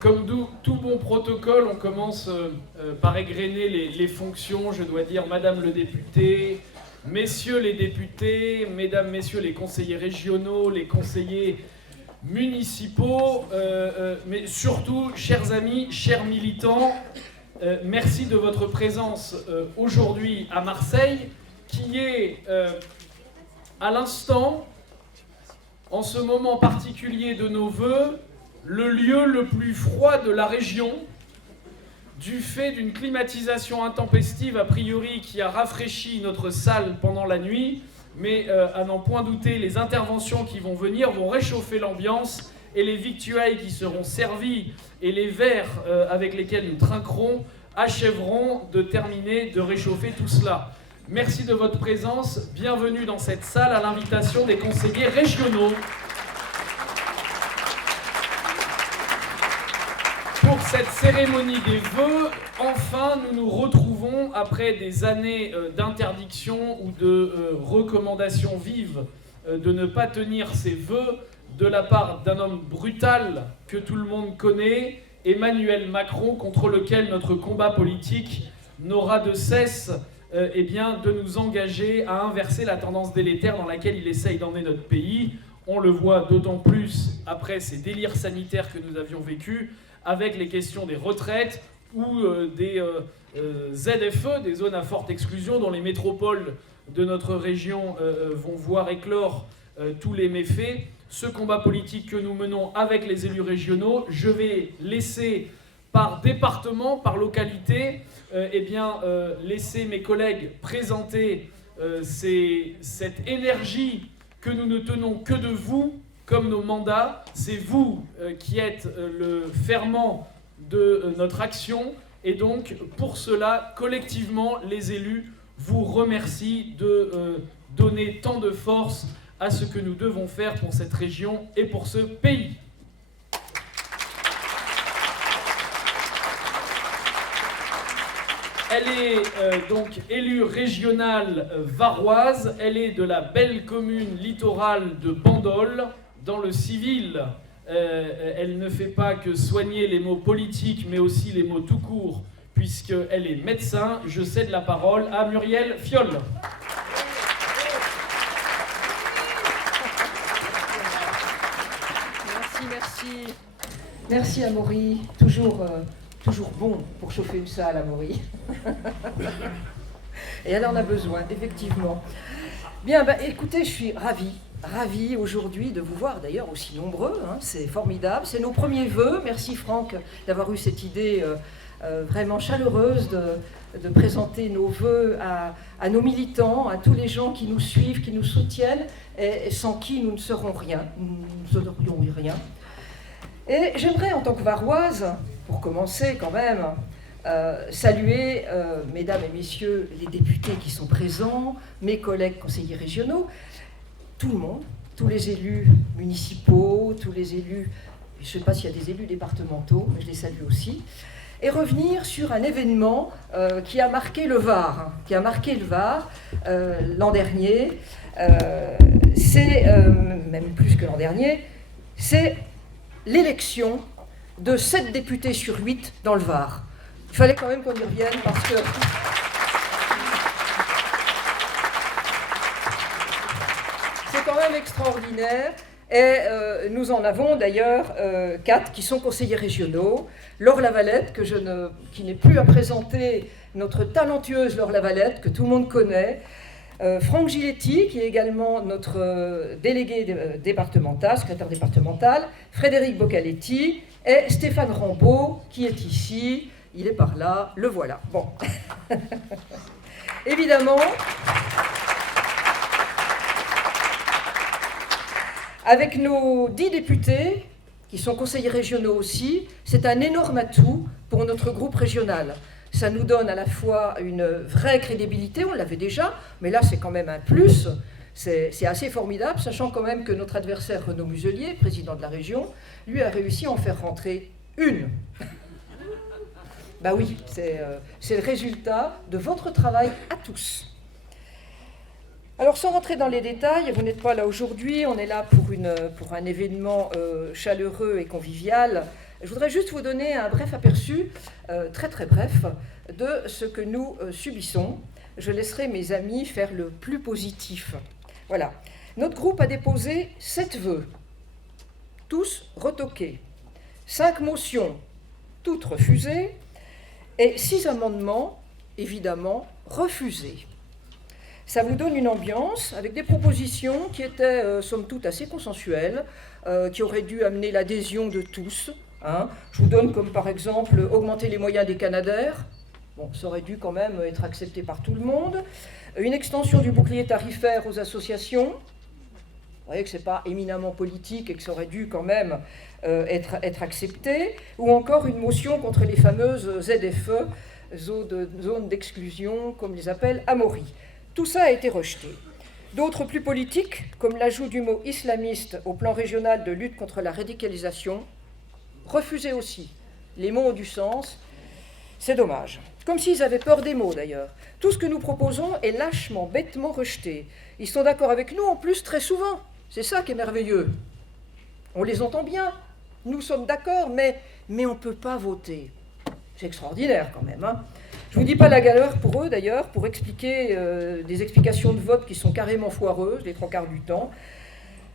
Comme tout bon protocole, on commence par égrener les fonctions. Je dois dire Madame le député, Messieurs les députés, Mesdames, Messieurs les conseillers régionaux, les conseillers municipaux, mais surtout, chers amis, chers militants, merci de votre présence aujourd'hui à Marseille, qui est à l'instant, en ce moment particulier de nos vœux, le lieu le plus froid de la région, du fait d'une climatisation intempestive a priori qui a rafraîchi notre salle pendant la nuit, mais à n'en point douter, les interventions qui vont venir vont réchauffer l'ambiance et les victuailles qui seront servies et les verres avec lesquels nous trinquerons achèveront de terminer de réchauffer tout cela. Merci de votre présence, bienvenue dans cette salle à l'invitation des conseillers régionaux. Pour cette cérémonie des vœux, enfin nous nous retrouvons après des années d'interdiction ou de recommandations vives de ne pas tenir ces vœux de la part d'un homme brutal que tout le monde connaît, Emmanuel Macron, contre lequel notre combat politique n'aura de cesse de nous engager à inverser la tendance délétère dans laquelle il essaye d'emmener notre pays. On le voit d'autant plus après ces délires sanitaires que nous avions vécus, avec les questions des retraites ou des ZFE, des zones à forte exclusion, dont les métropoles de notre région vont voir éclore tous les méfaits. Ce combat politique que nous menons avec les élus régionaux, je vais laisser par département, par localité, laisser mes collègues présenter cette énergie que nous ne tenons que de vous, comme nos mandats. C'est vous qui êtes le ferment de notre action, et donc pour cela, collectivement, les élus vous remercient de donner tant de force à ce que nous devons faire pour cette région et pour ce pays. Elle est donc élue régionale varoise, elle est de la belle commune littorale de Bandol. Dans le civil, elle ne fait pas que soigner les maux politiques, mais aussi les maux tout court, puisqu'elle est médecin. Je cède la parole à Muriel Fiol. Merci. Merci Amaury, toujours bon pour chauffer une salle, Amaury. Et elle en a besoin, effectivement. Bien, écoutez, je suis ravie aujourd'hui de vous voir d'ailleurs aussi nombreux, hein, c'est formidable. C'est nos premiers vœux. Merci Franck d'avoir eu cette idée vraiment chaleureuse de présenter nos vœux à nos militants, à tous les gens qui nous suivent, qui nous soutiennent, et sans qui nous ne serions rien, nous ne serions rien. Et j'aimerais, en tant que varoise, pour commencer quand même, saluer, mesdames et messieurs les députés qui sont présents, mes collègues conseillers régionaux, tout le monde, tous les élus municipaux, tous les élus, je ne sais pas s'il y a des élus départementaux, mais je les salue aussi, et revenir sur un événement qui a marqué le Var, l'an dernier. C'est, même plus que l'an dernier, c'est l'élection de 7 députés sur 8 dans le Var. Il fallait quand même qu'on y revienne parce que c'est quand même extraordinaire. Et nous en avons d'ailleurs 4 qui sont conseillers régionaux. Laure Lavalette, qui n'est plus à présenter, notre talentueuse Laure Lavalette, que tout le monde connaît. Franck Giletti, qui est également notre délégué départemental, secrétaire départemental. Frédéric Boccaletti et Stéphane Rambaud, qui est ici. Il est par là, le voilà. Bon. Évidemment, avec nos 10 députés, qui sont conseillers régionaux aussi, c'est un énorme atout pour notre groupe régional. Ça nous donne à la fois une vraie crédibilité, on l'avait déjà, mais là c'est quand même un plus, c'est assez formidable, sachant quand même que notre adversaire Renaud Muselier, président de la région, lui a réussi à en faire rentrer une. Oui, c'est le résultat de votre travail à tous. Alors, sans rentrer dans les détails, vous n'êtes pas là aujourd'hui, on est là pour un événement chaleureux et convivial Je voudrais juste vous donner un bref aperçu, très très bref, de ce que nous subissons. Je laisserai mes amis faire le plus positif. Voilà. Notre groupe a déposé 7 vœux, tous retoqués, 5 motions, toutes refusées, et 6 amendements, évidemment, refusés. Ça vous donne une ambiance avec des propositions qui étaient, somme toute, assez consensuelles, qui auraient dû amener l'adhésion de tous. Hein. Je vous donne comme par exemple augmenter les moyens des Canadaires. Bon, ça aurait dû quand même être accepté par tout le monde. Une extension du bouclier tarifaire aux associations. Vous voyez que ce n'est pas éminemment politique et que ça aurait dû quand même être accepté. Ou encore une motion contre les fameuses ZFE, zones d'exclusion, comme les appelle Amaury. Tout ça a été rejeté. D'autres plus politiques, comme l'ajout du mot islamiste au plan régional de lutte contre la radicalisation, refusés aussi. Les mots ont du sens, c'est dommage. Comme s'ils avaient peur des mots d'ailleurs. Tout ce que nous proposons est lâchement, bêtement rejeté. Ils sont d'accord avec nous en plus très souvent. C'est ça qui est merveilleux. On les entend bien. Nous sommes d'accord, mais on ne peut pas voter. C'est extraordinaire quand même. Hein. Je ne vous dis pas la galère pour eux d'ailleurs, pour expliquer des explications de vote qui sont carrément foireuses les 3 quarts du temps.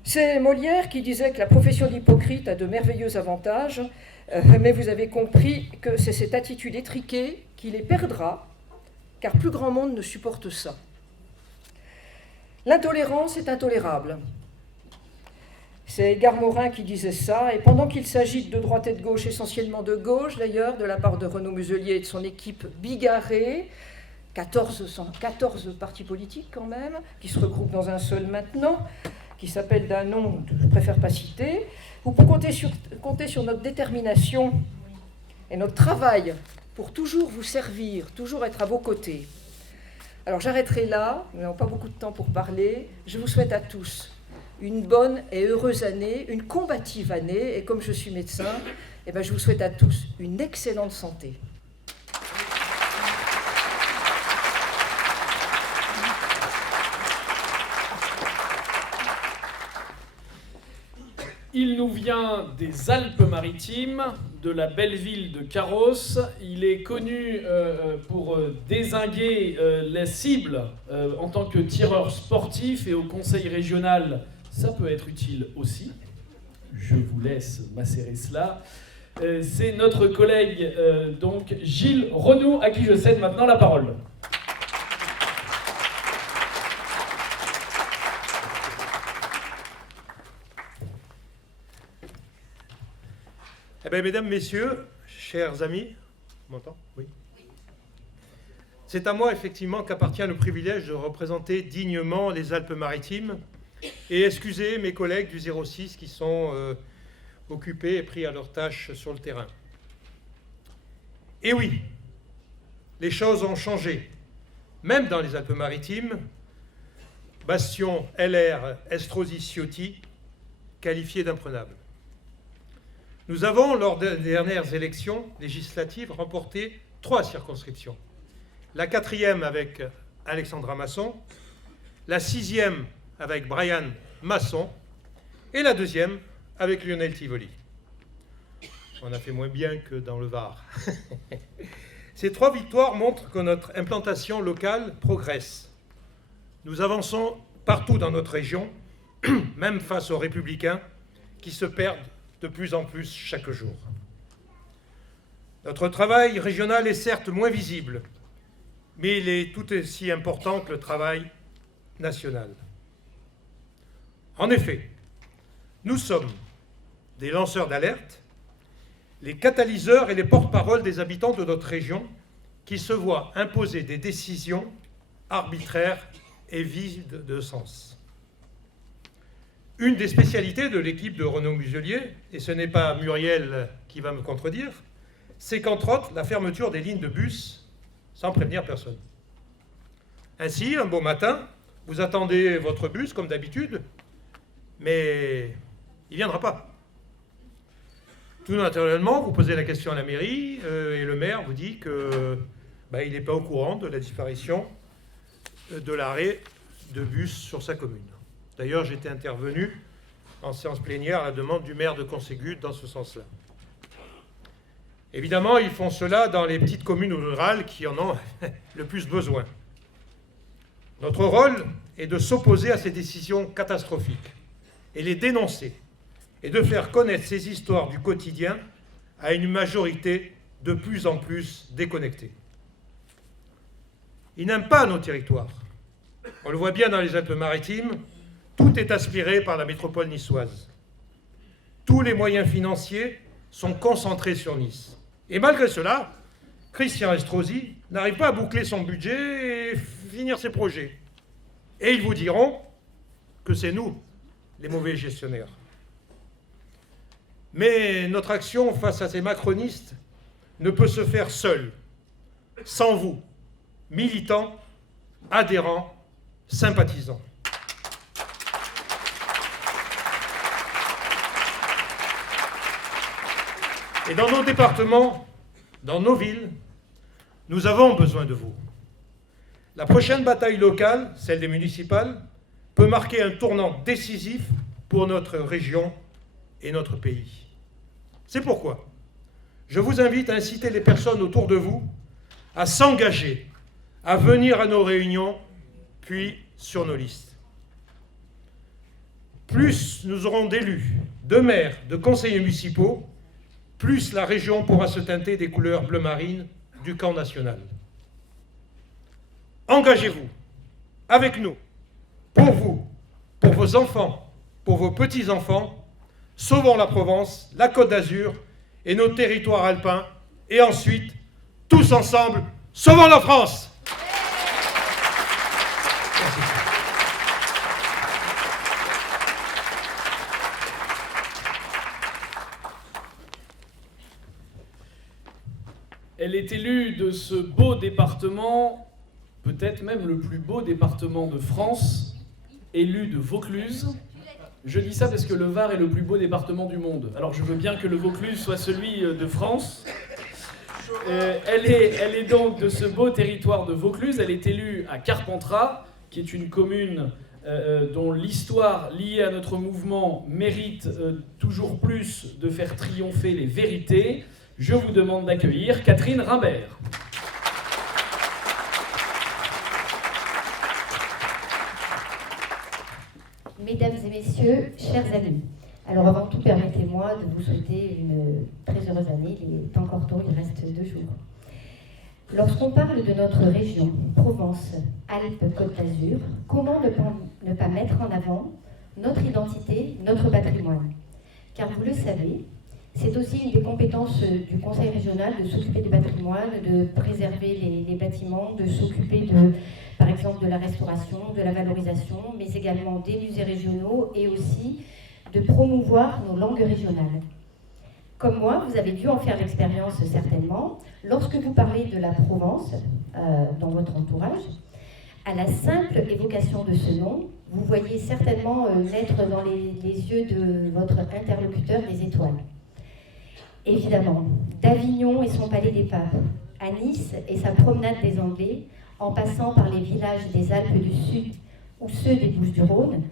C'est Molière qui disait que la profession d'hypocrite a de merveilleux avantages, mais vous avez compris que c'est cette attitude étriquée qui les perdra, car plus grand monde ne supporte ça. L'intolérance est intolérable. C'est Edgar Morin qui disait ça, et pendant qu'il s'agite de droite et de gauche, essentiellement de gauche d'ailleurs, de la part de Renaud Muselier et de son équipe bigarrée, 14 partis politiques quand même, qui se regroupent dans un seul maintenant, qui s'appelle d'un nom que je préfère pas citer, vous pouvez compter sur notre détermination et notre travail pour toujours vous servir, toujours être à vos côtés. Alors j'arrêterai là, nous n'avons pas beaucoup de temps pour parler. Je vous souhaite à tous une bonne et heureuse année, une combative année, et comme je suis médecin, je vous souhaite à tous une excellente santé. Il nous vient des Alpes-Maritimes, de la belle ville de Carros. Il est connu pour dézinguer les cibles en tant que tireur sportif, et au conseil régional, ça peut être utile aussi. Je vous laisse macérer cela. C'est notre collègue donc Gilles Renaud à qui je cède maintenant la parole. Eh bien, mesdames, messieurs, chers amis, on m'entend ? Oui. C'est à moi, effectivement, qu'appartient le privilège de représenter dignement les Alpes-Maritimes et excuser mes collègues du 06 qui sont occupés et pris à leur tâche sur le terrain. Et oui, les choses ont changé, même dans les Alpes-Maritimes. Bastion LR Estrosi-Ciotti, qualifié d'imprenable. Nous avons, lors des dernières élections législatives, remporté 3 circonscriptions. La 4e avec Alexandra Masson, la 6e avec Brian Masson et la 2e avec Lionel Tivoli. On a fait moins bien que dans le Var. Ces 3 victoires montrent que notre implantation locale progresse. Nous avançons partout dans notre région, même face aux Républicains qui se perdent de plus en plus chaque jour. Notre travail régional est certes moins visible, mais il est tout aussi important que le travail national. En effet, nous sommes des lanceurs d'alerte, les catalyseurs et les porte-paroles des habitants de notre région qui se voient imposer des décisions arbitraires et vides de sens. Une des spécialités de l'équipe de Renaud Muselier, et ce n'est pas Muriel qui va me contredire, c'est qu'entre autres, la fermeture des lignes de bus sans prévenir personne. Ainsi, un beau matin, vous attendez votre bus comme d'habitude, mais il ne viendra pas. Tout naturellement, vous posez la question à la mairie et le maire vous dit qu'il n'est pas au courant de la disparition de l'arrêt de bus sur sa commune. D'ailleurs, j'étais intervenu en séance plénière à la demande du maire de Conségude dans ce sens-là. Évidemment, ils font cela dans les petites communes rurales qui en ont le plus besoin. Notre rôle est de s'opposer à ces décisions catastrophiques et les dénoncer, et de faire connaître ces histoires du quotidien à une majorité de plus en plus déconnectée. Ils n'aiment pas nos territoires. On le voit bien dans les Alpes-Maritimes, tout est aspiré par la métropole niçoise. Tous les moyens financiers sont concentrés sur Nice. Et malgré cela, Christian Estrosi n'arrive pas à boucler son budget et finir ses projets. Et ils vous diront que c'est nous, les mauvais gestionnaires. Mais notre action face à ces macronistes ne peut se faire seule, sans vous, militants, adhérents, sympathisants. Et dans nos départements, dans nos villes, nous avons besoin de vous. La prochaine bataille locale, celle des municipales, peut marquer un tournant décisif pour notre région et notre pays. C'est pourquoi je vous invite à inciter les personnes autour de vous à s'engager, à venir à nos réunions, puis sur nos listes. Plus nous aurons d'élus, de maires, de conseillers municipaux, plus la région pourra se teinter des couleurs bleu marine du camp national. Engagez-vous avec nous, pour vous, pour vos enfants, pour vos petits-enfants. Sauvons la Provence, la Côte d'Azur et nos territoires alpins. Et ensuite, tous ensemble, sauvons la France! Elle est élue de ce beau département, peut-être même le plus beau département de France, élue de Vaucluse. Je dis ça parce que le Var est le plus beau département du monde. Alors je veux bien que le Vaucluse soit celui de France. Elle est donc de ce beau territoire de Vaucluse. Elle est élue à Carpentras, qui est une commune dont l'histoire liée à notre mouvement mérite toujours plus de faire triompher les vérités. Je vous demande d'accueillir Catherine Rimbert. Mesdames et messieurs, chers amis, alors avant tout, permettez-moi de vous souhaiter une très heureuse année. Il est encore tôt, il reste 2 jours. Lorsqu'on parle de notre région, Provence, Alpes, Côte d'Azur, comment ne pas mettre en avant notre identité, notre patrimoine? Car vous le savez, c'est aussi une des compétences du Conseil régional de s'occuper du patrimoine, de préserver les bâtiments, de s'occuper par exemple de la restauration, de la valorisation, mais également des musées régionaux et aussi de promouvoir nos langues régionales. Comme moi, vous avez dû en faire l'expérience certainement. Lorsque vous parlez de la Provence dans votre entourage, à la simple évocation de ce nom, vous voyez certainement naître dans les yeux de votre interlocuteur des étoiles. Évidemment, d'Avignon et son palais des papes, à Nice et sa promenade des Anglais, en passant par les villages des Alpes du Sud ou ceux des Bouches-du-Rhône,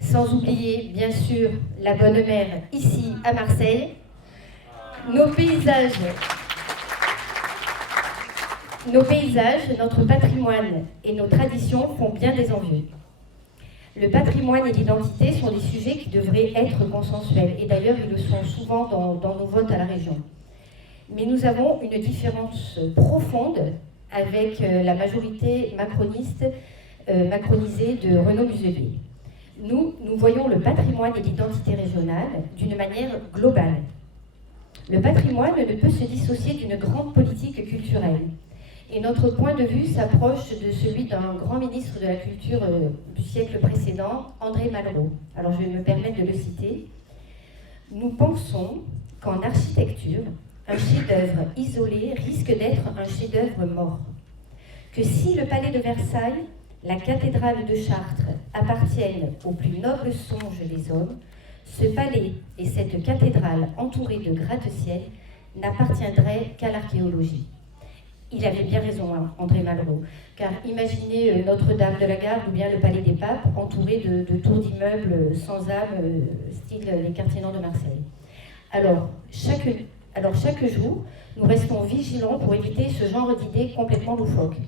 sans oublier, bien sûr, la bonne mère ici à Marseille, nos paysages, notre patrimoine et nos traditions font bien des envieux. Le patrimoine et l'identité sont des sujets qui devraient être consensuels, et d'ailleurs ils le sont souvent dans nos votes à la région. Mais nous avons une différence profonde avec la majorité macronisée de Renaud Muselier. Nous voyons le patrimoine et l'identité régionale d'une manière globale. Le patrimoine ne peut se dissocier d'une grande politique culturelle. Et notre point de vue s'approche de celui d'un grand ministre de la Culture du siècle précédent, André Malraux. Alors je vais me permettre de le citer. Nous pensons qu'en architecture, un chef-d'œuvre isolé risque d'être un chef-d'œuvre mort. Que si le palais de Versailles, la cathédrale de Chartres appartiennent aux plus nobles songes des hommes, ce palais et cette cathédrale entourée de gratte-ciel n'appartiendraient qu'à l'archéologie. Il avait bien raison, hein, André Malraux, car imaginez Notre-Dame de la Garde ou bien le Palais des Papes entouré de tours d'immeubles sans âme, style les quartiers nord de Marseille. Alors, chaque Alors chaque jour, nous restons vigilants pour éviter ce genre d'idées complètement loufoques.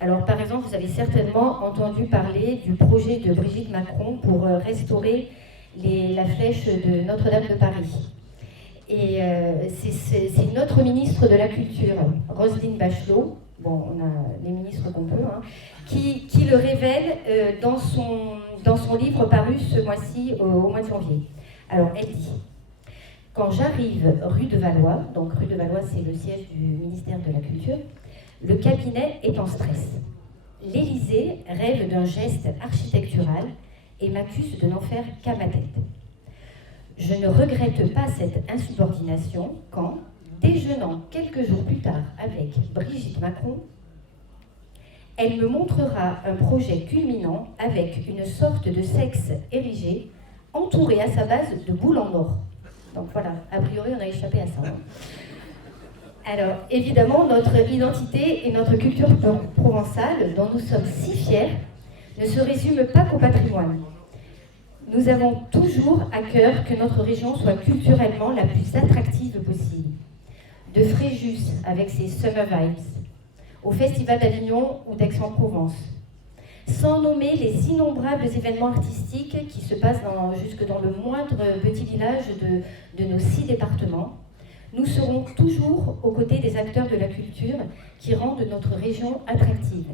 Alors par exemple, vous avez certainement entendu parler du projet de Brigitte Macron pour restaurer la flèche de Notre-Dame de Paris. Et c'est notre ministre de la Culture, Roselyne Bachelot, bon, on a les ministres qu'on peut, hein, qui le révèle dans son livre paru ce mois-ci, au mois de janvier. Alors, elle dit « Quand j'arrive rue de Valois », donc rue de Valois, c'est le siège du ministère de la Culture, le cabinet est en stress. L'Élysée rêve d'un geste architectural et m'accuse de n'en faire qu'à ma tête. Je ne regrette pas cette insubordination quand, déjeunant quelques jours plus tard avec Brigitte Macron, elle me montrera un projet culminant avec une sorte de sexe érigé, entouré à sa base de boules en or. Donc voilà, a priori on a échappé à ça. Alors, évidemment, notre identité et notre culture provençale, dont nous sommes si fiers, ne se résument pas qu'au patrimoine. Nous avons toujours à cœur que notre région soit culturellement la plus attractive possible. De Fréjus, avec ses Summer Vibes, au Festival d'Avignon ou d'Aix-en-Provence. Sans nommer les innombrables événements artistiques qui se passent jusque dans le moindre petit village de nos 6 départements, nous serons toujours aux côtés des acteurs de la culture qui rendent notre région attractive.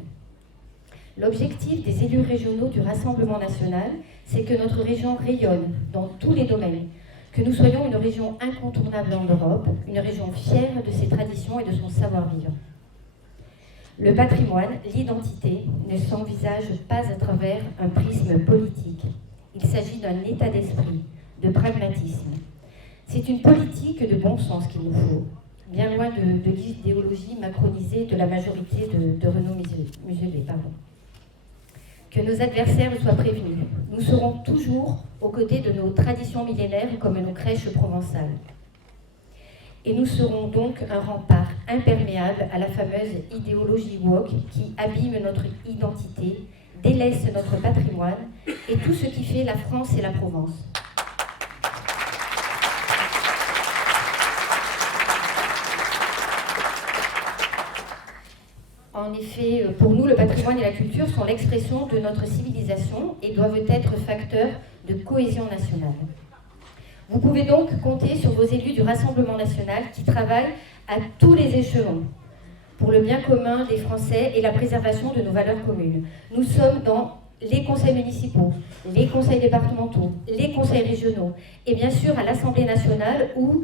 L'objectif des élus régionaux du Rassemblement national, c'est que notre région rayonne dans tous les domaines, que nous soyons une région incontournable en Europe, une région fière de ses traditions et de son savoir-vivre. Le patrimoine, l'identité, ne s'envisage pas à travers un prisme politique. Il s'agit d'un état d'esprit, de pragmatisme. C'est une politique de bon sens qu'il nous faut, bien loin de l'idéologie macronisée de la majorité de Renaud Muselier. Que nos adversaires soient prévenus. Nous serons toujours aux côtés de nos traditions millénaires comme nos crèches provençales. Et nous serons donc un rempart imperméable à la fameuse idéologie woke qui abîme notre identité, délaisse notre patrimoine et tout ce qui fait la France et la Provence. En effet, pour nous, le patrimoine et la culture sont l'expression de notre civilisation et doivent être facteurs de cohésion nationale. Vous pouvez donc compter sur vos élus du Rassemblement national qui travaillent à tous les échelons pour le bien commun des Français et la préservation de nos valeurs communes. Nous sommes dans les conseils municipaux, les conseils départementaux, les conseils régionaux et bien sûr à l'Assemblée nationale où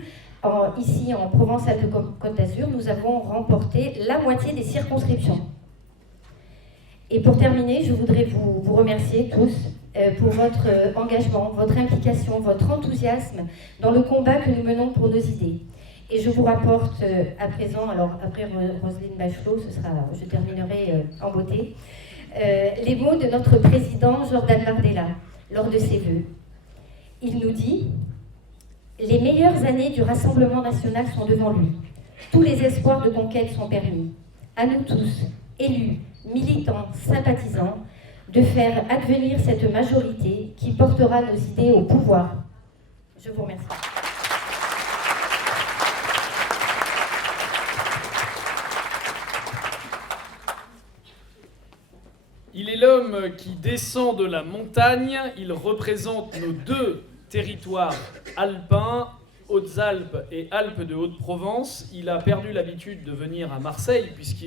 ici en Provence-Alpes-Côte d'Azur, nous avons remporté la moitié des circonscriptions. Et pour terminer, je voudrais vous remercier tous pour votre engagement, votre implication, votre enthousiasme dans le combat que nous menons pour nos idées. Et je vous rapporte à présent, alors après Roselyne Bachelot, je terminerai en beauté, les mots de notre président Jordan Bardella lors de ses vœux. Il nous dit: les meilleures années du Rassemblement national sont devant lui. Tous les espoirs de conquête sont permis. À nous tous, élus, militants, sympathisants, de faire advenir cette majorité qui portera nos idées au pouvoir. Je vous remercie. Il est l'homme qui descend de la montagne, il représente nos 2 territoires alpins, Hautes-Alpes et Alpes de Haute-Provence. Il a perdu l'habitude de venir à Marseille, puisque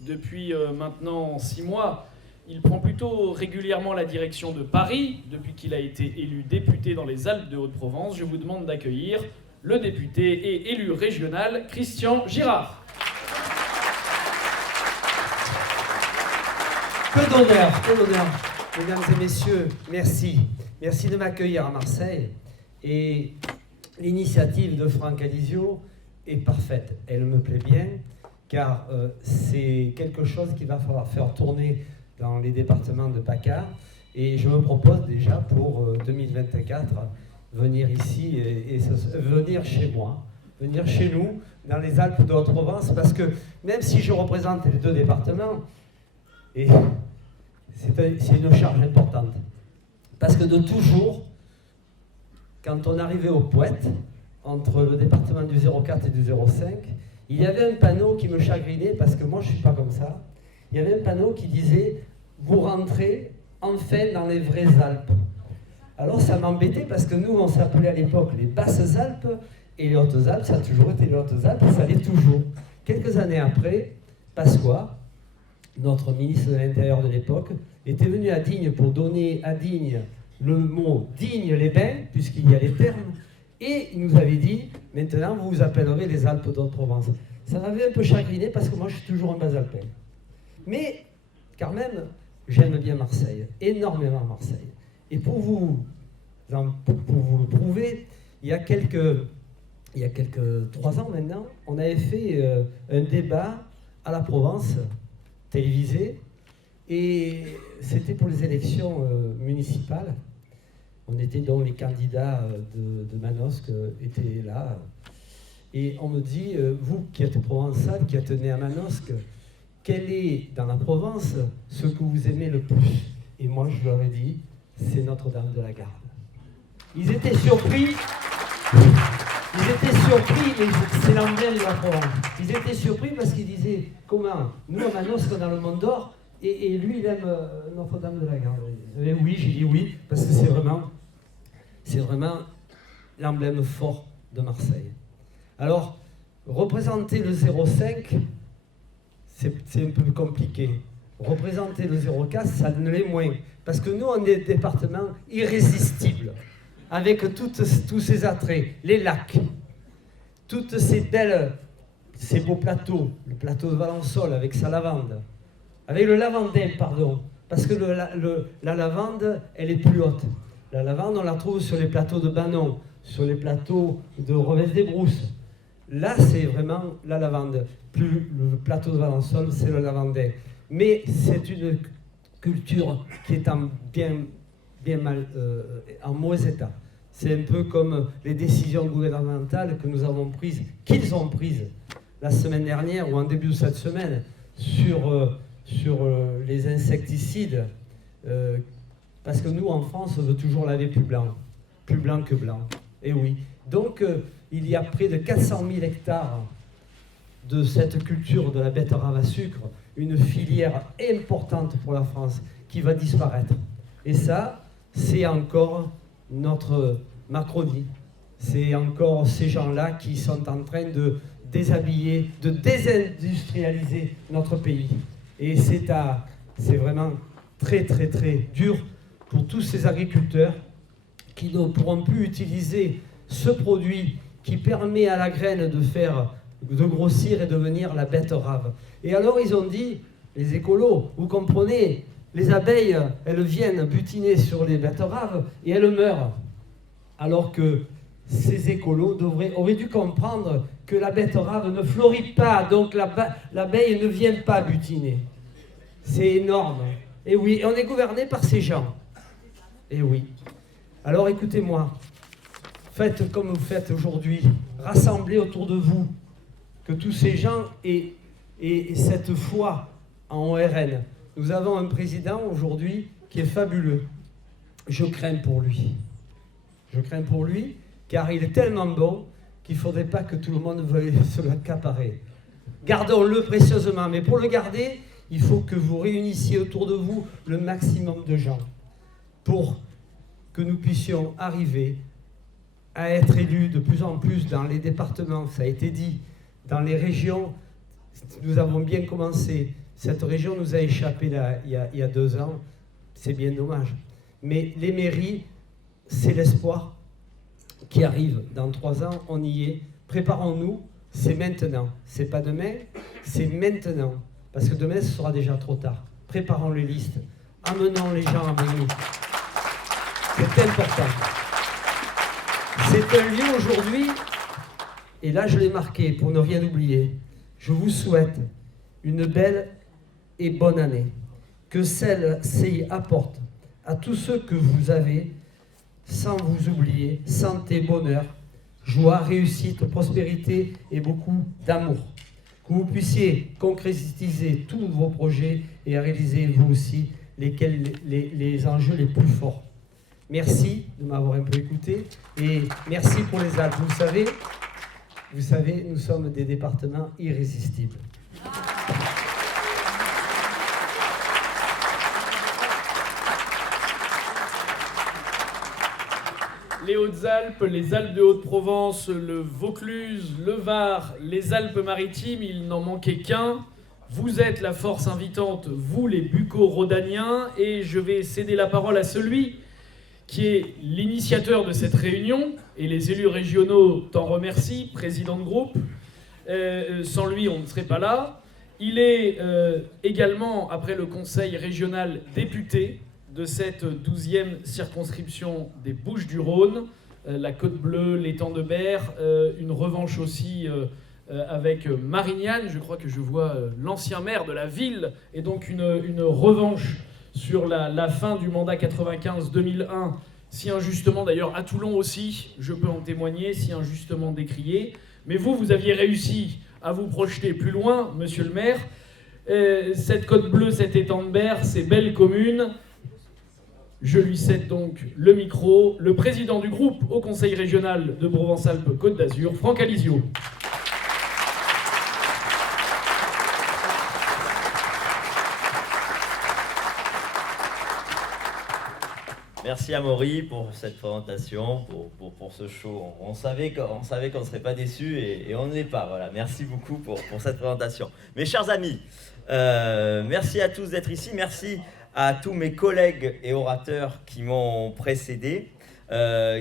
depuis maintenant 6 mois, il prend plutôt régulièrement la direction de Paris, depuis qu'il a été élu député dans les Alpes de Haute-Provence. Je vous demande d'accueillir le député et élu régional, Christian Girard. Peu d'honneur, mesdames et messieurs, merci. Merci de m'accueillir à Marseille. Et l'initiative de Franck Alizio est parfaite. Elle me plaît bien, car c'est quelque chose qu'il va falloir faire tourner dans les départements de PACA. Et je me propose déjà pour 2024 venir ici et venir chez moi, venir chez nous, dans les Alpes de Haute-Provence, parce que même si je représente les 2 départements, et c'est une charge importante. Parce que de toujours, quand on arrivait au Poète, entre le département du 04 et du 05, il y avait un panneau qui me chagrinait parce que moi je ne suis pas comme ça. Il y avait un panneau qui disait « Vous rentrez enfin dans les vraies Alpes ». Alors ça m'embêtait parce que nous on s'appelait à l'époque les Basses Alpes et les Hautes Alpes, ça a toujours été les Hautes Alpes et ça l'est toujours. Quelques années après, Pasqua, notre ministre de l'Intérieur de l'époque, était venu à Digne pour donner à Digne le mot Digne-les-Bains, puisqu'il y a les termes, et il nous avait dit, maintenant vous vous appellerez les Alpes d'Haute-Provence. Ça m'avait un peu chagriné parce que moi je suis toujours un bas-alpin. Mais quand même, j'aime bien Marseille, énormément Marseille. Et pour vous le prouver, il y a quelques 3 ans maintenant, on avait fait un débat à la Provence, télévisé, et c'était pour les élections municipales. On était donc les candidats de Manosque étaient là. Et on me dit, vous qui êtes provençal, qui êtes né à Manosque, quel est dans la Provence ce que vous aimez le plus? Et moi je leur ai dit, c'est Notre-Dame de la Garde. Ils étaient surpris, mais c'est l'emblème de la Provence. Ils étaient surpris parce qu'ils disaient, comment? Nous à Manosque on a le Mont d'Or, et lui il aime Notre-Dame de la Garde. Et oui, j'ai dit oui, parce que c'est vraiment l'emblème fort de Marseille. Alors, représenter le 05, c'est un peu compliqué. Représenter le 04, ça ne l'est moins. Parce que nous, on est un département irrésistible, avec tous ces attraits, les lacs, toutes ces beaux plateaux, le plateau de Valençol avec sa lavande, avec le lavandin, pardon, parce que la lavande, elle est plus haute. La lavande, on la trouve sur les plateaux de Banon, sur les plateaux de Rodez-des-Brousses. Là, c'est vraiment la lavande. Plus le plateau de Valençol, c'est le lavandin. Mais c'est une culture qui est en mauvais état. C'est un peu comme les décisions gouvernementales que nous avons prises, qu'ils ont prises la semaine dernière ou en début de cette semaine sur les insecticides. Parce que nous, en France, on veut toujours laver plus blanc que blanc. Et oui. Donc, il y a près de 400 000 hectares de cette culture de la betterave à sucre, une filière importante pour la France qui va disparaître. Et ça, c'est encore notre Macronie. C'est encore ces gens-là qui sont en train de déshabiller, de désindustrialiser notre pays. Et c'est vraiment très, très, très dur pour tous ces agriculteurs qui ne pourront plus utiliser ce produit qui permet à la graine de grossir et devenir la betterave. Et alors ils ont dit, les écolos, vous comprenez, les abeilles, elles viennent butiner sur les betteraves et elles meurent. Alors que ces écolos auraient dû comprendre que la betterave ne fleurit pas, donc l'abeille ne vient pas butiner. C'est énorme. Et oui, on est gouverné par ces gens. Et oui. Alors écoutez-moi, faites comme vous faites aujourd'hui, rassemblez autour de vous, que tous ces gens aient cette foi en ORL. Nous avons un président aujourd'hui qui est fabuleux. Je crains pour lui. Je crains pour lui, car il est tellement bon qu'il ne faudrait pas que tout le monde veuille se l'accaparer. Gardons-le précieusement, mais pour le garder, il faut que vous réunissiez autour de vous le maximum de gens pour que nous puissions arriver à être élus de plus en plus dans les départements, ça a été dit, dans les régions. Nous avons bien commencé. Cette région nous a échappé il y a 2 ans. C'est bien dommage. Mais les mairies, c'est l'espoir qui arrive. Dans 3 ans, on y est. Préparons-nous. C'est maintenant. C'est pas demain, c'est maintenant. Parce que demain, ce sera déjà trop tard. Préparons les listes. Amenons les gens à venir. C'est important. C'est un lieu aujourd'hui, et là je l'ai marqué pour ne rien oublier. Je vous souhaite une belle et bonne année. Que celle-ci apporte à tous ceux que vous avez, sans vous oublier, santé, bonheur, joie, réussite, prospérité et beaucoup d'amour. Que vous puissiez concrétiser tous vos projets et réaliser vous aussi les enjeux les plus forts. merci de m'avoir un peu écouté et merci pour les Alpes. Vous savez, nous sommes des départements irrésistibles. Les Hautes-Alpes, les Alpes de Haute-Provence, le Vaucluse, le Var, les Alpes-Maritimes, il n'en manquait qu'un. Vous êtes la force invitante, vous les Bucco-Rhodaniens, et je vais céder la parole à celui qui est l'initiateur de cette réunion, et les élus régionaux t'en remercient, président de groupe. Sans lui, on ne serait pas là. Il est également, après le conseil régional, député de cette 12e circonscription des Bouches-du-Rhône, la Côte-Bleue, l'étang de Berre, une revanche aussi avec Marignane. Je crois que je vois l'ancien maire de la ville, et donc une revanche sur la fin du mandat 95-2001, si injustement, d'ailleurs à Toulon aussi, je peux en témoigner, si injustement décrié. Mais vous aviez réussi à vous projeter plus loin, monsieur le maire. Cette Côte-Bleue, cet étang de Berre, ces belles communes, je lui cède donc le micro, le président du groupe au Conseil régional de Provence-Alpes-Côte d'Azur, Franck Alizio. Merci Amaury pour cette présentation, pour ce show. On savait qu'on ne serait pas déçus et on ne l'est pas. Voilà. Merci beaucoup pour cette présentation. Mes chers amis, merci à tous d'être ici. Merci à tous mes collègues et orateurs qui m'ont précédé,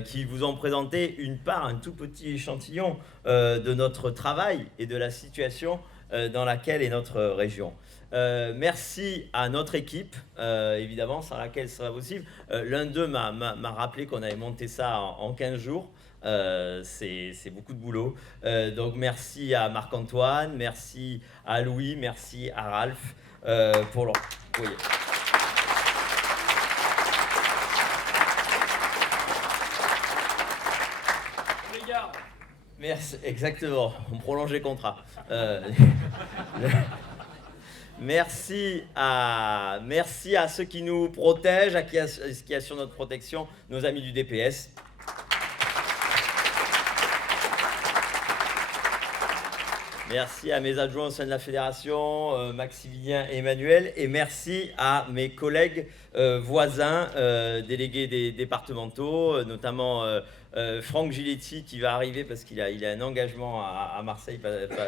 qui vous ont présenté un tout petit échantillon de notre travail et de la situation dans laquelle est notre région. Merci à notre équipe, évidemment, sans laquelle ce serait possible. L'un d'eux m'a rappelé qu'on avait monté ça en 15 jours. C'est beaucoup de boulot. Donc merci à Marc-Antoine, merci à Louis, merci à Ralph pour leur... Oui. Merci, exactement, on prolonge les contrats. Merci à ceux qui nous protègent, qui assurent notre protection, nos amis du DPS. Merci à mes adjoints au sein de la fédération, Maximilien et Emmanuel, et merci à mes collègues voisins, délégués des départementaux, notamment Franck Giletti qui va arriver parce qu'il a un engagement à Marseille,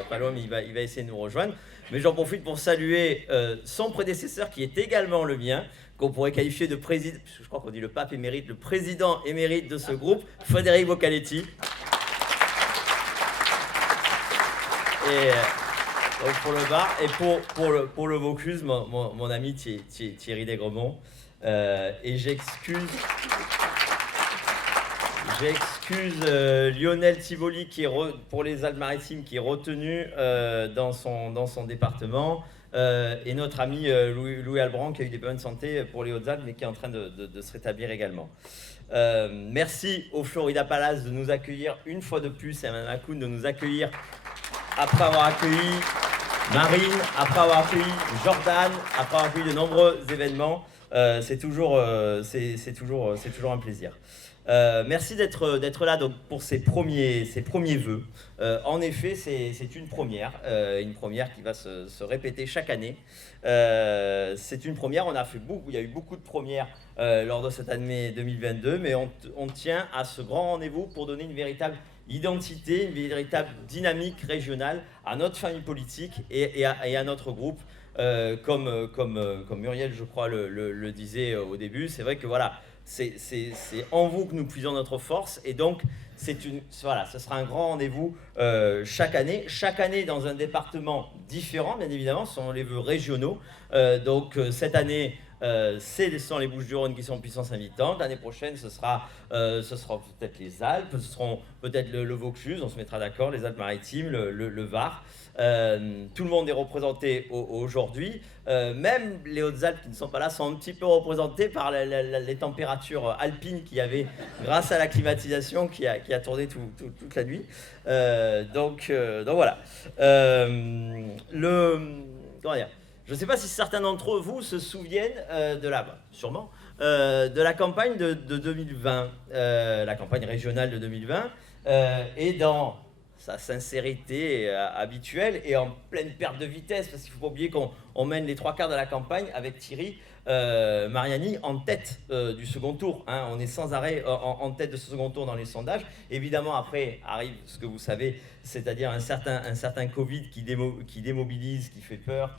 pas loin, mais il va essayer de nous rejoindre. Mais j'en profite pour saluer son prédécesseur qui est également le mien, qu'on pourrait qualifier de président, je crois qu'on dit le pape émérite, le président émérite de ce groupe, Frédéric Boccaletti. Et donc pour le bar et pour le Vaucluse, mon ami Thierry Desgremont. Et j'excuse Lionel Tivoli pour les Alpes-Maritimes qui est retenu dans son département. Et notre ami Louis Albrand qui a eu des problèmes de santé pour les Hautes-Alpes mais qui est en train de se rétablir également. Merci au Florida Palace de nous accueillir une fois de plus et à Mme Akoun de nous accueillir après avoir accueilli Marine, après avoir accueilli Jordan, après avoir accueilli de nombreux événements. C'est toujours un plaisir. Merci d'être là donc, pour ces premiers vœux. En effet, c'est une première qui va se répéter chaque année. C'est une première, il y a eu beaucoup de premières lors de cette année 2022, mais on tient à ce grand rendez-vous pour donner une véritable identité, une véritable dynamique régionale à notre famille politique et à notre groupe. Comme Muriel, je crois, le disait au début, c'est vrai que voilà, c'est en vous que nous puisons notre force et donc ce sera un grand rendez-vous chaque année dans un département différent, bien évidemment, ce sont les vœux régionaux. Donc cette année, ce sont les Bouches-du-Rhône qui sont puissance invitante. L'année prochaine, ce sera peut-être les Alpes, ce seront peut-être le Vaucluse, on se mettra d'accord, les Alpes-Maritimes, le Var. Tout le monde est représenté aujourd'hui. Même les Hautes-Alpes qui ne sont pas là sont un petit peu représentés par les températures alpines qu'il y avait grâce à la climatisation qui a tourné toute la nuit. Donc voilà. Comment dire ? Je ne sais pas si certains d'entre vous se souviennent sûrement, de la campagne de 2020, la campagne régionale de 2020, et dans sa sincérité habituelle et en pleine perte de vitesse, parce qu'il ne faut pas oublier qu'on mène les 3/4 de la campagne avec Thierry Mariani en tête du second tour. Hein. On est sans arrêt en tête de ce second tour dans les sondages. Évidemment, après arrive ce que vous savez, c'est-à-dire un certain Covid qui démobilise, qui fait peur,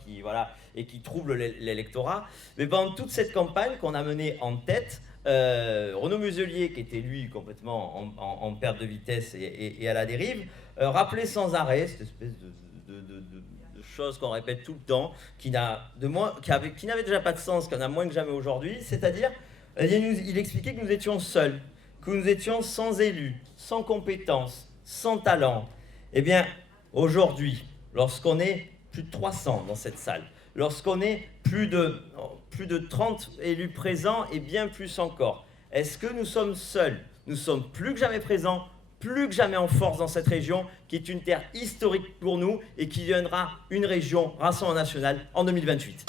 et qui trouble l'électorat. Mais pendant toute cette campagne qu'on a menée en tête, Renaud Muselier, qui était lui complètement en perte de vitesse et à la dérive, rappelait sans arrêt cette espèce de chose qu'on répète tout le temps, qui n'avait déjà pas de sens, qui en a moins que jamais aujourd'hui, c'est-à-dire, il expliquait que nous étions seuls, que nous étions sans élus, sans compétences, sans talent. Eh bien, aujourd'hui, lorsqu'on est plus de 300 dans cette salle, lorsqu'on est plus de 30 élus présents et bien plus encore, est-ce que nous sommes seuls? Nous sommes plus que jamais présents, plus que jamais en force dans cette région, qui est une terre historique pour nous et qui deviendra une région Rassemblement national en 2028.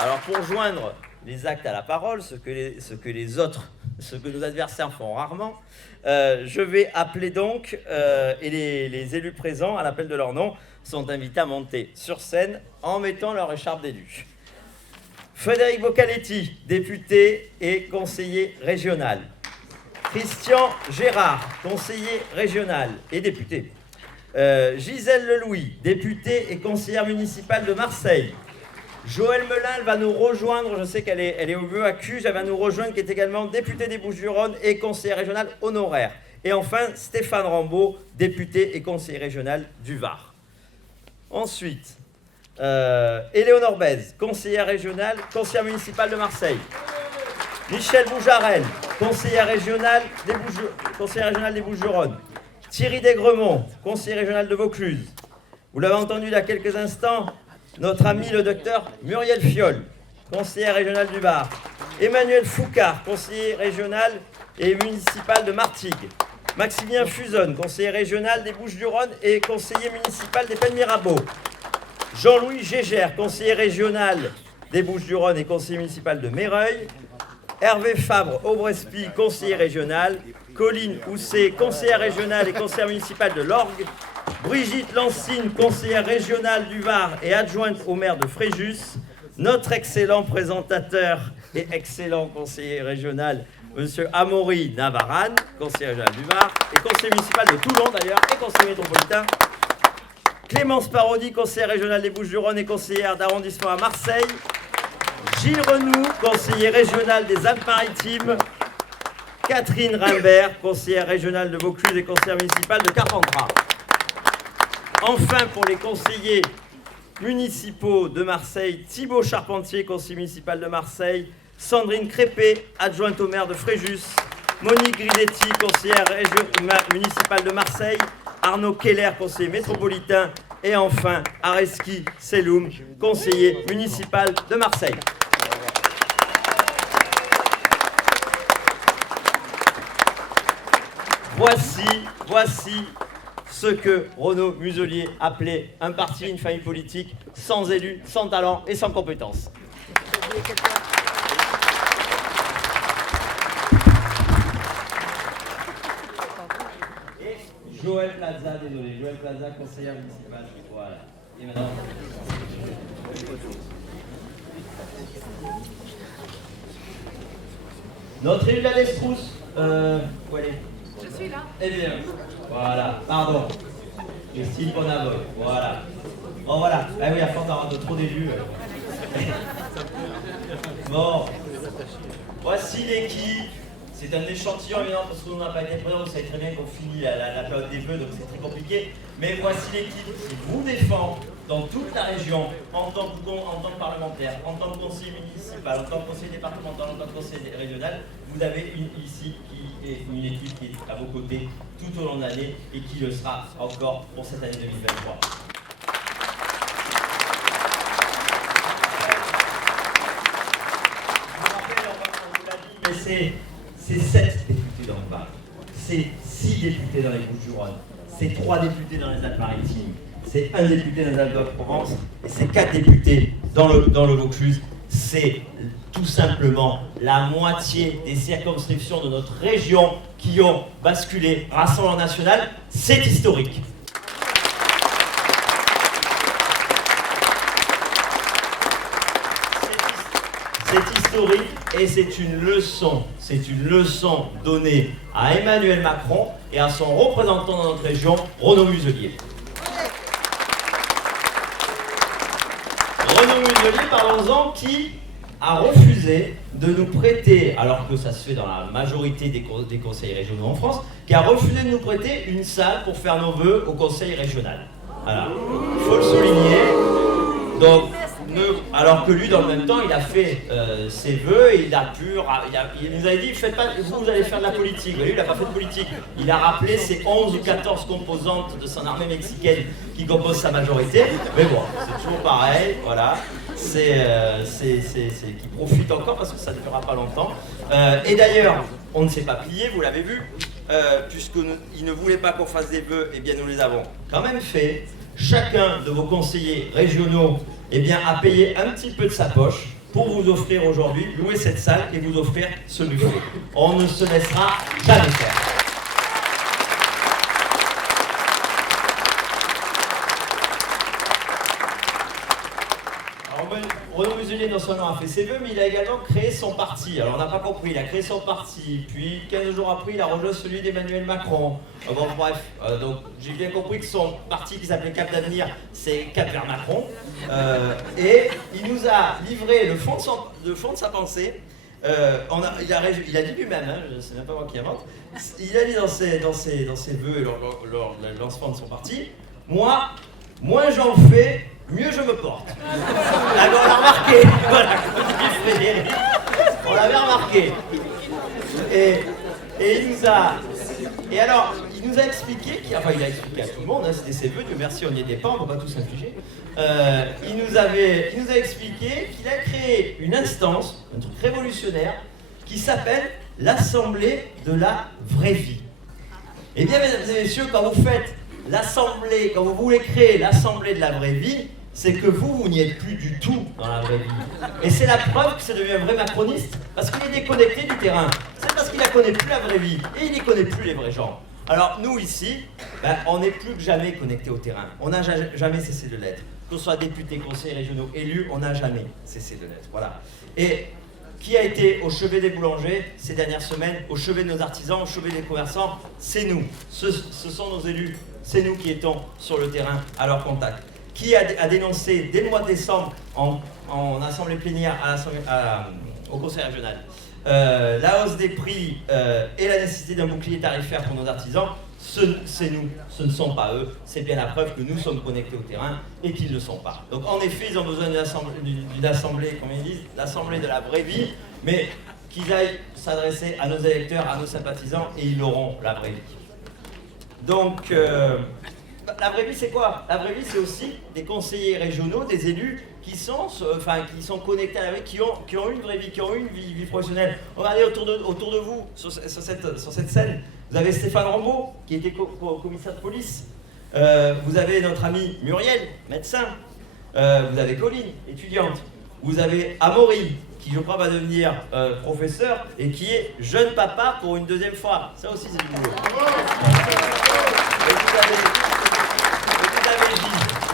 Alors pour joindre les actes à la parole, ce que nos adversaires font rarement, je vais appeler donc, et les élus présents, à l'appel de leur nom, sont invités à monter sur scène en mettant leur écharpe d'élu. Frédéric Boccaletti, député et conseiller régional. Christian Gérard, conseiller régional et député. Gisèle Lelouis, députée et conseillère municipale de Marseille. Joëlle Melin va nous rejoindre, je sais qu'elle est au BEAQ, elle va nous rejoindre, qui est également députée des Bouches-du-Rhône et conseillère régionale honoraire. Et enfin, Stéphane Rambaud, député et conseiller régional du Var. Ensuite, Éléonore Bèze, conseillère régionale, conseillère municipale de Marseille. Michel Boujarel, conseillère régionale des Bouches-du-Rhône. Thierry Desgremont, conseiller régional de Vaucluse. Vous l'avez entendu il y a quelques instants, notre ami le docteur Muriel Fiol, conseillère régionale du Var. Emmanuel Foucard, conseiller régional et municipal de Martigues. Maximilien Fuzon, conseiller régional des Bouches-du-Rhône et conseiller municipal des Pennes-Mirabeau. Jean-Louis Gégère, conseiller régional des Bouches-du-Rhône et conseiller municipal de Méreuil. Hervé Fabre-Aubrespi, conseiller régional. Colline Housset, conseillère régionale et conseillère municipale de l'Orgue. Brigitte Lancine, conseillère régionale du Var et adjointe au maire de Fréjus. Notre excellent présentateur et excellent conseiller régional, Monsieur Amaury Navarane, conseiller régional du Var et conseiller municipal de Toulon d'ailleurs et conseiller métropolitain. Clémence Parodi, conseillère régionale des Bouches-du-Rhône et conseillère d'arrondissement à Marseille. Gilles Renoux, conseiller régional des Alpes-Maritimes. Catherine Rimbert, conseillère régionale de Vaucluse et conseillère municipale de Carpentras. Enfin, pour les conseillers municipaux de Marseille, Thibaut Charpentier, conseiller municipal de Marseille. Sandrine Crépé, adjointe au maire de Fréjus. Monique Gridetti, conseillère municipale de Marseille. Arnaud Keller, conseiller métropolitain. Et enfin, Areski Seloum, conseiller municipal de Marseille. Voici ce que Renaud Muselier appelait un parti, une famille politique, sans élus, sans talent et sans compétences. Et Joël Plaza, Joël Plaza, conseillère municipale. Voilà. Et maintenant. Notre élu de la Destrousse, où elle est ? Je suis là. Eh bien, voilà, pardon. Christine Bonavoy, voilà. Oh voilà, ah oui, à force d'avoir trop d'élus. Bon, voici l'équipe. C'est un échantillon évidemment parce qu'on n'a pas été présent. Vous savez très bien qu'on finit la période des vœux, donc c'est très compliqué. Mais voici l'équipe qui vous défend dans toute la région en tant que parlementaire, en tant que conseiller municipal, en tant que conseiller départemental, en tant que conseiller régional. Vous avez ici qui est une équipe qui est à vos côtés tout au long de l'année et qui le sera encore pour cette année 2023. Je vous rappelle, on vous l'a dit, mais c'est 7 députés dans le Var. C'est 6 députés dans les Bouches-du-Rhône, c'est 3 députés dans les Alpes-Maritimes, c'est 1 député dans les Alpes-de-Provence, et c'est 4 députés dans le Vaucluse. C'est tout simplement la moitié des circonscriptions de notre région qui ont basculé Rassemblement national. C'est historique. C'est historique et c'est une leçon donnée à Emmanuel Macron et à son représentant dans notre région, Renaud Muselier. Renaud Muselier, parlons-en, qui a refusé de nous prêter, alors que ça se fait dans la majorité des conseils régionaux en France, qui a refusé de nous prêter une salle pour faire nos vœux au conseil régional. Voilà, il faut le souligner. Donc, alors que lui, dans le même temps, il a fait ses vœux et il nous a dit, faites pas, vous allez faire de la politique. Lui, il n'a pas fait de politique. Il a rappelé ces 11 ou 14 composantes de son armée mexicaine qui composent sa majorité. Mais bon, c'est toujours pareil, voilà. Qui profite encore parce que ça ne durera pas longtemps. Et d'ailleurs, on ne s'est pas plié, vous l'avez vu, puisqu'il ne voulait pas qu'on fasse des vœux, et bien nous les avons quand même fait. Chacun de vos conseillers régionaux a payé un petit peu de sa poche pour vous offrir aujourd'hui, louer cette salle et vous offrir ce buffet. On ne se laissera jamais faire. Renaud Muselier, non seulement a fait ses vœux, mais il a également créé son parti. Alors on n'a pas compris, il a créé son parti, puis 15 jours après, il a rejoint celui d'Emmanuel Macron. Bon, bref, donc j'ai bien compris que son parti qui s'appelait Cap d'Avenir, c'est Cap vers Macron. Et il nous a livré le fond de sa pensée. Il a dit lui-même, hein, c'est même pas moi qui invente, il a dit dans ses vœux et lors du lancement de son parti, moi, moins j'en fais, mieux je me porte. Ah ben on l'a remarqué, voilà, comme dit Frédéric, on l'avait remarqué. Et il nous a expliqué, il a expliqué à tout le monde, hein, c'était ses vœux, Dieu merci, on n'y était pas, on ne va pas tous infliger. Il nous a expliqué qu'il a créé une instance, un truc révolutionnaire, qui s'appelle l'Assemblée de la vraie vie. Eh bien, mesdames et messieurs, quand vous voulez créer l'Assemblée de la vraie vie, c'est que vous n'y êtes plus du tout dans la vraie vie. Et c'est la preuve que c'est devenu un vrai macroniste, parce qu'il est déconnecté du terrain. C'est parce qu'il ne connaît plus la vraie vie, et il ne connaît plus les vrais gens. Alors nous ici, on n'est plus que jamais connecté au terrain. On n'a jamais cessé de l'être. Que ce soit députés, conseillers régionaux, élus, on n'a jamais cessé de l'être. Voilà. Et qui a été au chevet des boulangers ces dernières semaines, au chevet de nos artisans, au chevet des commerçants? C'est nous. Ce sont nos élus. C'est nous qui étions sur le terrain à leur contact. Qui a dénoncé dès le mois de décembre en assemblée plénière au conseil régional la hausse des prix et la nécessité d'un bouclier tarifaire pour nos artisans? C'est nous, ce ne sont pas eux. C'est bien la preuve que nous sommes connectés au terrain et qu'ils ne le sont pas. Donc en effet, ils ont besoin d'une assemblée, comme ils disent, l'assemblée de la vraie vie, mais qu'ils aillent s'adresser à nos électeurs, à nos sympathisants, et ils auront la vraie vie. Donc, la vraie vie, c'est quoi? La vraie vie, c'est aussi des conseillers régionaux, des élus qui sont connectés à la vie, qui ont une vraie vie, qui ont une vie professionnelle. Regardez autour de vous, sur cette scène, vous avez Stéphane Rambaud, qui était commissaire de police. Vous avez notre ami Muriel, médecin. Vous avez Colline, étudiante. Vous avez Amaury, qui je crois va devenir professeur et qui est jeune papa pour une deuxième fois. Ça aussi, c'est du boulot.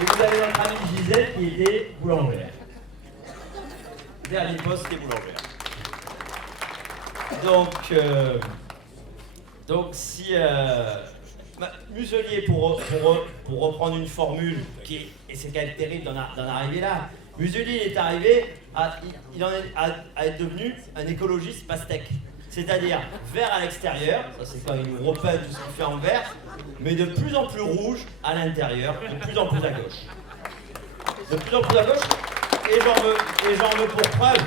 Et vous avez notre amie Gisèle qui était boulangère. Dernier poste, c'était boulangère. Donc si Muselier, pour reprendre une formule et c'est quand même terrible d'en arriver là, Muselier est arrivé à être devenu un écologiste pastèque. C'est-à-dire vert à l'extérieur, ça c'est quand il nous repeint tout ce qu'il fait en vert, mais de plus en plus rouge à l'intérieur, de plus en plus à gauche. De plus en plus à gauche, et j'en veux pour preuve,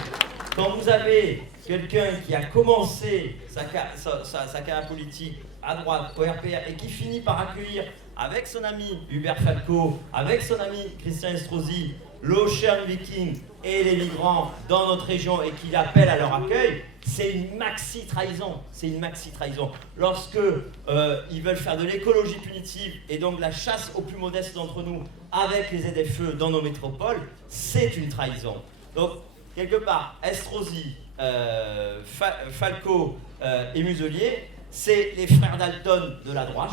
quand vous avez quelqu'un qui a commencé sa carrière politique à droite, au RPR, et qui finit par accueillir avec son ami Hubert Falco, avec son ami Christian Estrosi, l'Ocean Viking et les migrants dans notre région et qu'il appelle à leur accueil, c'est une maxi-trahison. C'est une maxi-trahison. Lorsque ils veulent faire de l'écologie punitive et donc la chasse aux plus modestes d'entre nous avec les ZFE dans nos métropoles, c'est une trahison. Donc, quelque part, Estrosi, Falco et Muselier, c'est les frères Dalton de la Droite.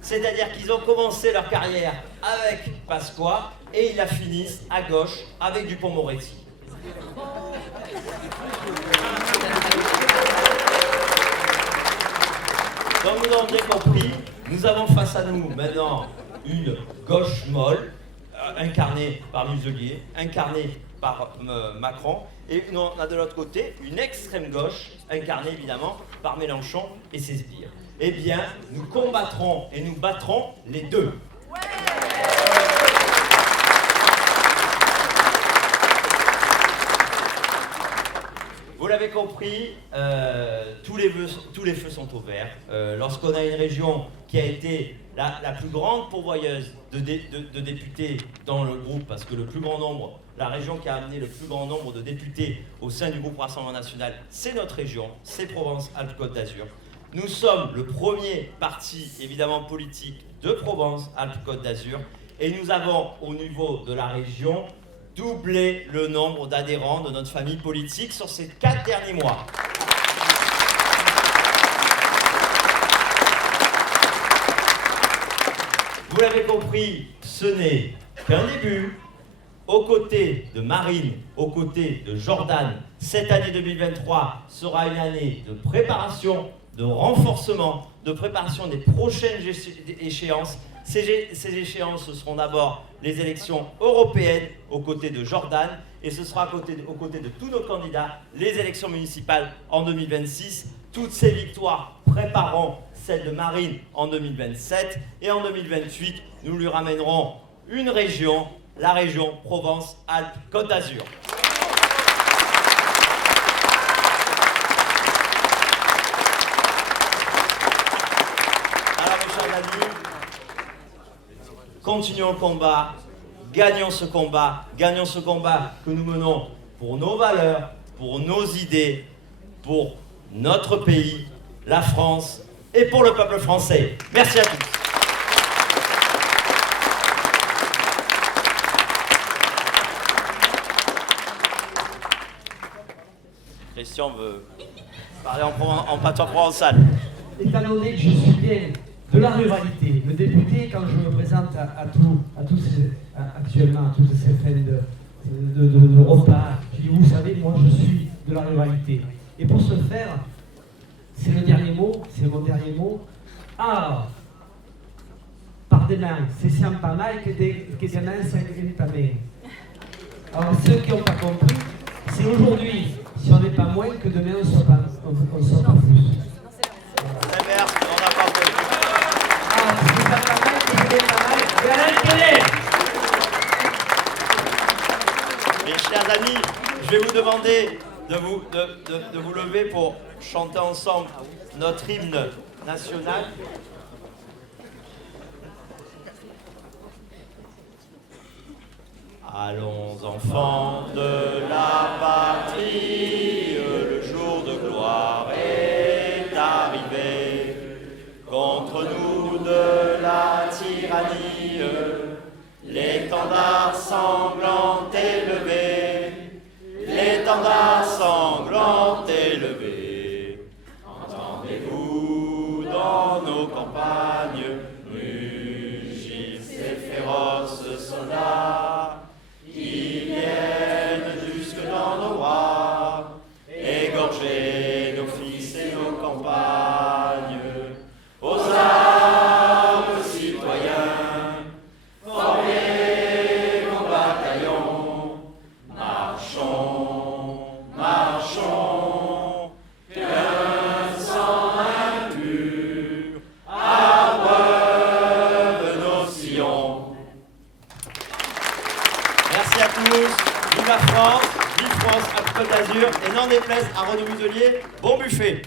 C'est-à-dire qu'ils ont commencé leur carrière avec Pasqua et ils la finissent à gauche avec Dupond-Moretti. Comme nous l'avons bien compris, nous avons face à nous maintenant une gauche molle, incarnée par Muselier, incarnée par Macron, et on a de l'autre côté une extrême gauche, incarnée évidemment par Mélenchon et ses sbires. Eh bien, nous combattrons et nous battrons les deux. Vous l'avez compris, tous les feux sont au vert. Lorsqu'on a une région qui a été la plus grande pourvoyeuse de députés dans le groupe, parce que la région qui a amené le plus grand nombre de députés au sein du groupe Rassemblement National, c'est notre région, c'est Provence-Alpes-Côte d'Azur. Nous sommes le premier parti, évidemment, politique de Provence-Alpes-Côte d'Azur, et nous avons, au niveau de la région, doublé le nombre d'adhérents de notre famille politique sur ces 4 derniers mois. Vous l'avez compris, ce n'est qu'un début. Aux côtés de Marine, aux côtés de Jordan, cette année 2023 sera une année de préparation, de renforcement, de préparation des prochaines échéances. Ces échéances, ce seront d'abord les élections européennes aux côtés de Jordan, et ce sera aux côtés de tous nos candidats, les élections municipales en 2026. Toutes ces victoires prépareront celle de Marine en 2027, et en 2028, nous lui ramènerons une région, la région Provence-Alpes-Côte d'Azur. Alors mes chers amis, continuons le combat, gagnons ce combat que nous menons pour nos valeurs, pour nos idées, pour notre pays, la France, et pour le peuple français. Merci à tous. Christian veut parler en patois provençal. Étant donné que je suis bien de la ruralité, le député, quand je me présente actuellement à toutes ces fins de repas, je dis, vous savez, moi je suis de la ruralité. Et pour ce faire, c'est le dernier mot, c'est mon dernier mot. Ah, par des mains, c'est si pas mal que des mains, c'est pas mal. Alors ceux qui n'ont pas compris, c'est aujourd'hui, si on n'est pas moins, que demain on ne soit pas plus. Très bien, on n'a pas fait. Ah, c'est pas mal, c'est pas mal, il y a l'intérêt. Mes chers amis, je vais vous demander de vous lever pour chanter ensemble notre hymne national. Allons enfants de la patrie, le jour de gloire est arrivé. Contre nous de la tyrannie, l'étendard sanglant élevé, l'étendard sanglant élevé. Entendez-vous dans nos campagnes mugir ces féroces soldats qui viennent jusque dans nos bras, égorger nos fils et nos campagnes. Aux armes, citoyens, formez vos bataillons, marchons, marchons, qu'un sang impur abreuve nos sillons. Merci à tous, vive la France, vive France, à Côte d'Azur, et n'en déplaise à Renaud Muselier, bon buffet.